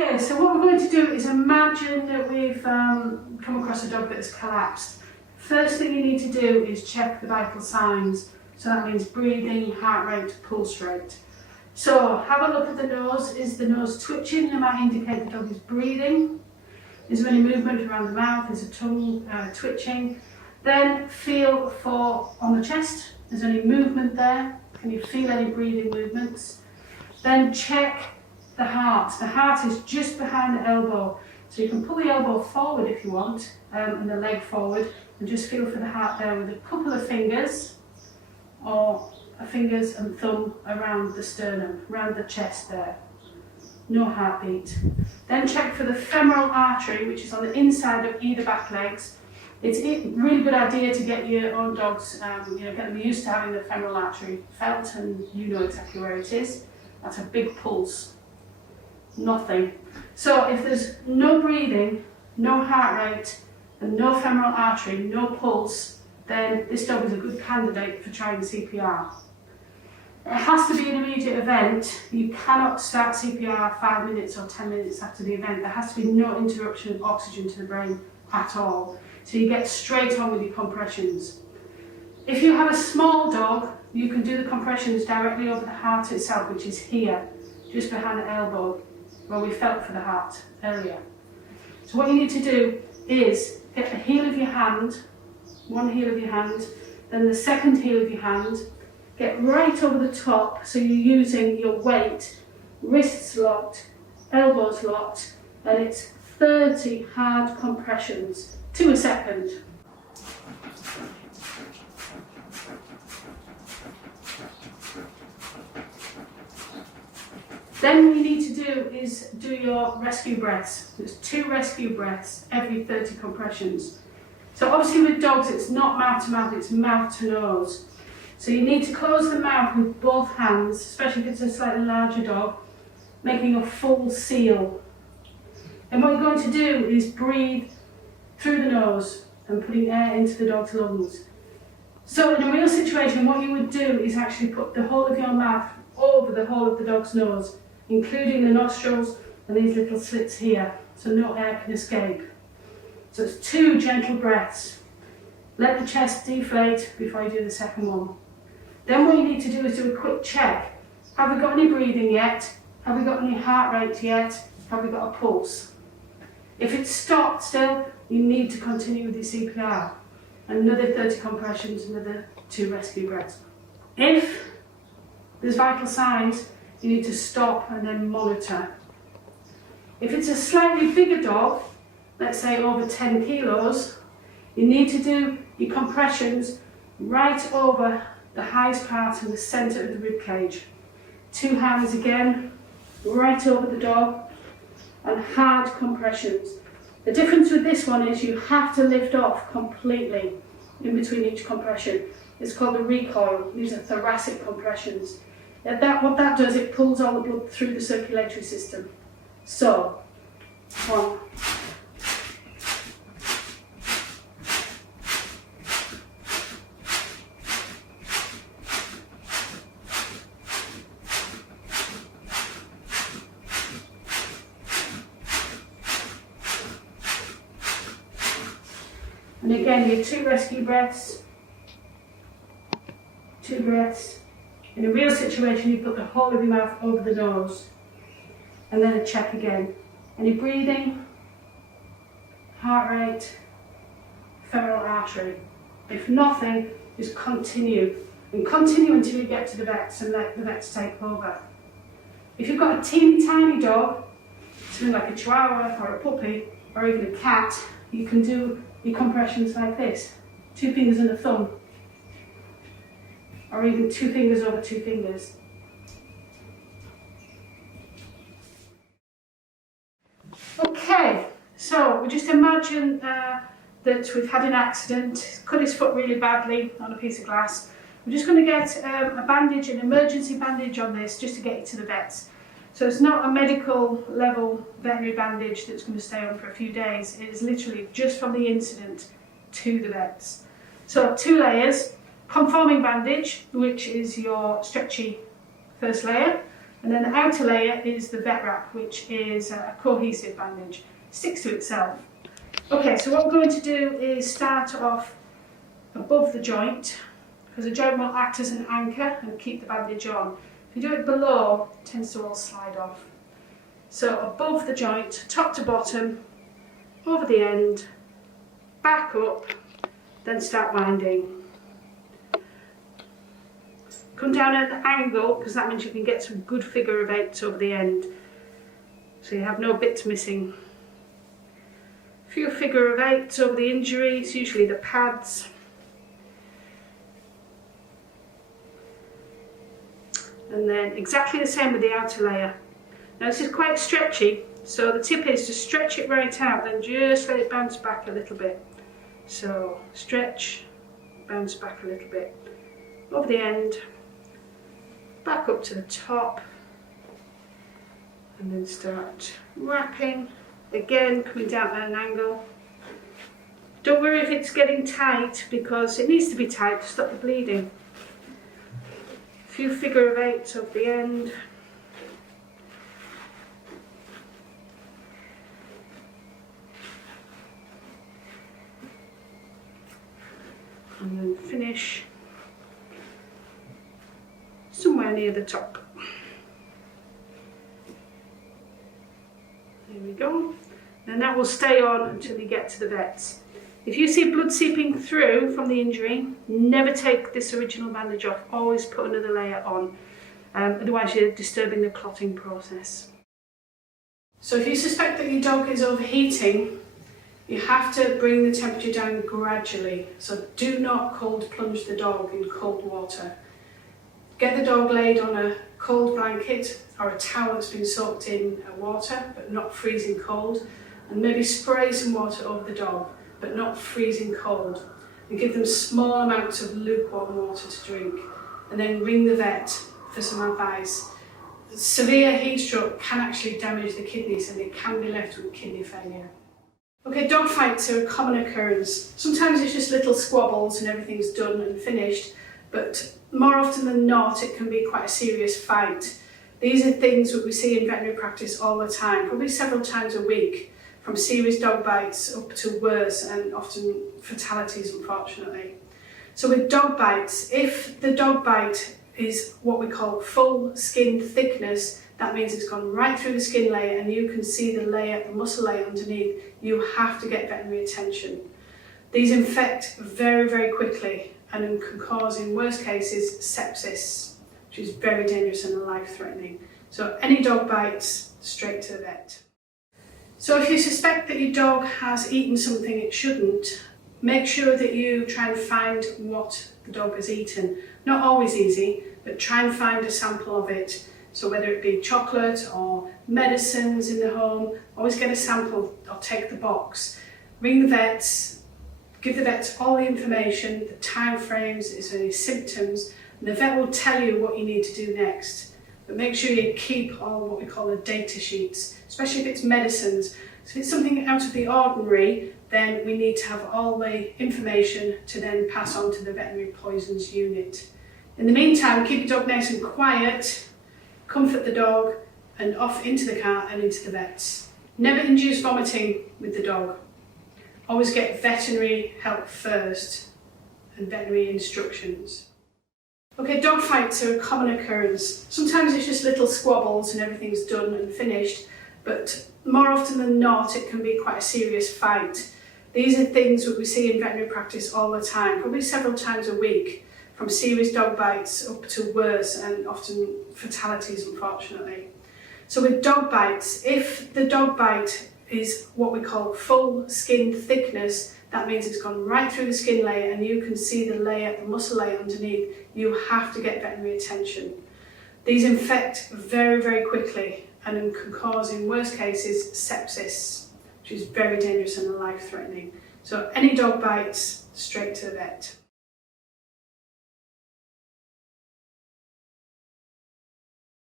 Okay, so what we're going to do is imagine that we've come across a dog that has collapsed. First thing you need to do is check the vital signs. So that means breathing, heart rate, pulse rate. So have a look at the nose. Is the nose twitching? That might indicate the dog is breathing. Is there any movement around the mouth? Is the tongue twitching? Then feel for on the chest. Is there any movement there? Can you feel any breathing movements? Then check the heart. The heart is just behind the elbow. So you can pull the elbow forward if you want, and the leg forward, and just feel for the heart there with a couple of fingers, or fingers and thumb around the sternum, around the chest there. No heartbeat. Then check for the femoral artery, which is on the inside of either back legs. It's a really good idea to get your own dogs, get them used to having the femoral artery felt, and you know exactly where it is. That's a big pulse. Nothing. So if there's no breathing, no heart rate, and no femoral artery, no pulse, then this dog is a good candidate for trying CPR. It has to be an immediate event. You cannot start CPR 5 minutes or 10 minutes after the event. There has to be no interruption of oxygen to the brain at all. So you get straight on with your compressions. If you have a small dog, you can do the compressions directly over the heart itself, which is here, just behind the elbow, where we felt for the heart earlier. So what you need to do is get the heel of your hand, one heel of your hand, then the second heel of your hand, get right over the top, so you're using your weight, wrists locked, elbows locked, and it's 30 hard compressions to a second. Then what you need to do is do your rescue breaths. There's 2 rescue breaths every 30 compressions. So obviously with dogs it's not mouth to mouth, it's mouth to nose. So you need to close the mouth with both hands, especially if it's a slightly larger dog, making a full seal. And what you're going to do is breathe through the nose and putting air into the dog's lungs. So in a real situation, what you would do is actually put the whole of your mouth over the whole of the dog's nose, including the nostrils and these little slits here, so no air can escape. So it's 2 gentle breaths. Let the chest deflate before you do the second one. Then what you need to do is do a quick check. Have we got any breathing yet? Have we got any heart rate yet? Have we got a pulse? If it's stopped still, you need to continue with your CPR. Another 30 compressions, another 2 rescue breaths. If there's vital signs, you need to stop and then monitor. If it's a slightly bigger dog, let's say over 10 kilos, you need to do your compressions right over the highest part in the centre of the rib cage. 2 hands again, right over the dog, and hard compressions. The difference with this one is you have to lift off completely in between each compression. It's called the recoil. These are thoracic compressions. What that does, it pulls all the blood through the circulatory system. So, 1. And again, your 2 rescue breaths, 2 breaths. In a real situation, you put the whole of your mouth over the nose, and then a check again. Any breathing, heart rate, femoral artery. If nothing, just continue. And continue until you get to the vets and let the vets take over. If you've got a teeny tiny dog, something like a chihuahua or a puppy, or even a cat, you can do your compressions like this. 2 fingers and a thumb. Or even 2 fingers over 2 fingers. Okay, so we just imagine that we've had an accident, cut his foot really badly on a piece of glass. We're just going to get a bandage, an emergency bandage on this, just to get it to the vets. So it's not a medical level veterinary bandage that's going to stay on for a few days. It is literally just from the incident to the vets. So 2 layers. Conforming bandage, which is your stretchy first layer, And then the outer layer is the vet wrap, which is a cohesive bandage, sticks to itself. Okay, so what we're going to do is start off above the joint, because the joint will act as an anchor and keep the bandage on. If you do it below, it tends to all slide off. So above the joint, top to bottom, over the end, back up, then start winding. Come down at an angle, because that means you can get some good figure of eights over the end, so you have no bits missing. A few figure of eights over the injury, it's usually the pads. And then exactly the same with the outer layer. Now this is quite stretchy, so the tip is to stretch it right out, then just let it bounce back a little bit. So stretch, bounce back a little bit, over the end, back up to the top, and then start wrapping, again coming down at an angle. Don't worry if it's getting tight, because it needs to be tight to stop the bleeding. A few figure of eights over the end. And then finish somewhere near the top. There we go. And that will stay on until you get to the vets. If you see blood seeping through from the injury, never take this original bandage off. Always put another layer on. Otherwise you're disturbing the clotting process. So if you suspect that your dog is overheating, you have to bring the temperature down gradually. So do not cold plunge the dog in cold water. Get the dog laid on a cold blanket or a towel that's been soaked in water but not freezing cold, and maybe spray some water over the dog but not freezing cold, and give them small amounts of lukewarm water to drink, and then ring the vet for some advice. Severe heat stroke can actually damage the kidneys and it can be left with kidney failure. Okay, dog fights are a common occurrence. Sometimes it's just little squabbles and everything's done and finished, but more often than not it can be quite a serious fight. These are things that we see in veterinary practice all the time, probably several times a week, from serious dog bites up to worse and often fatalities, unfortunately. So with dog bites, if the dog bite is what we call full skin thickness, that means it's gone right through the skin layer and you can see the layer, the muscle layer underneath, you have to get veterinary attention. These infect very, very quickly and can cause, in worst cases, sepsis, which is very dangerous and life-threatening. So any dog bites, straight to the vet. So if you suspect that your dog has eaten something it shouldn't, make sure that you try and find what the dog has eaten. Not always easy, but try and find a sample of it. So whether it be chocolate or medicines in the home, always get a sample or take the box. Ring the vets, give the vets all the information, the time frames, is there any symptoms, and the vet will tell you what you need to do next. But make sure you keep all what we call the data sheets, especially if it's medicines. So if it's something out of the ordinary, then we need to have all the information to then pass on to the veterinary poisons unit. In the meantime, keep your dog nice and quiet, comfort the dog, and off into the car and into the vets. Never induce vomiting with the dog. Always get veterinary help first and veterinary instructions. Okay, dog fights are a common occurrence. Sometimes it's just little squabbles and everything's done and finished, but more often than not it can be quite a serious fight. These are things that we see in veterinary practice all the time, probably several times a week, from serious dog bites up to worse and often fatalities, unfortunately. So with dog bites, if the dog bite is what we call full skin thickness, that means it's gone right through the skin layer and you can see the layer, the muscle layer underneath, you have to get veterinary attention. These infect very, very quickly and can cause, in worst cases, sepsis, which is very dangerous and life-threatening. So any dog bites, straight to the vet.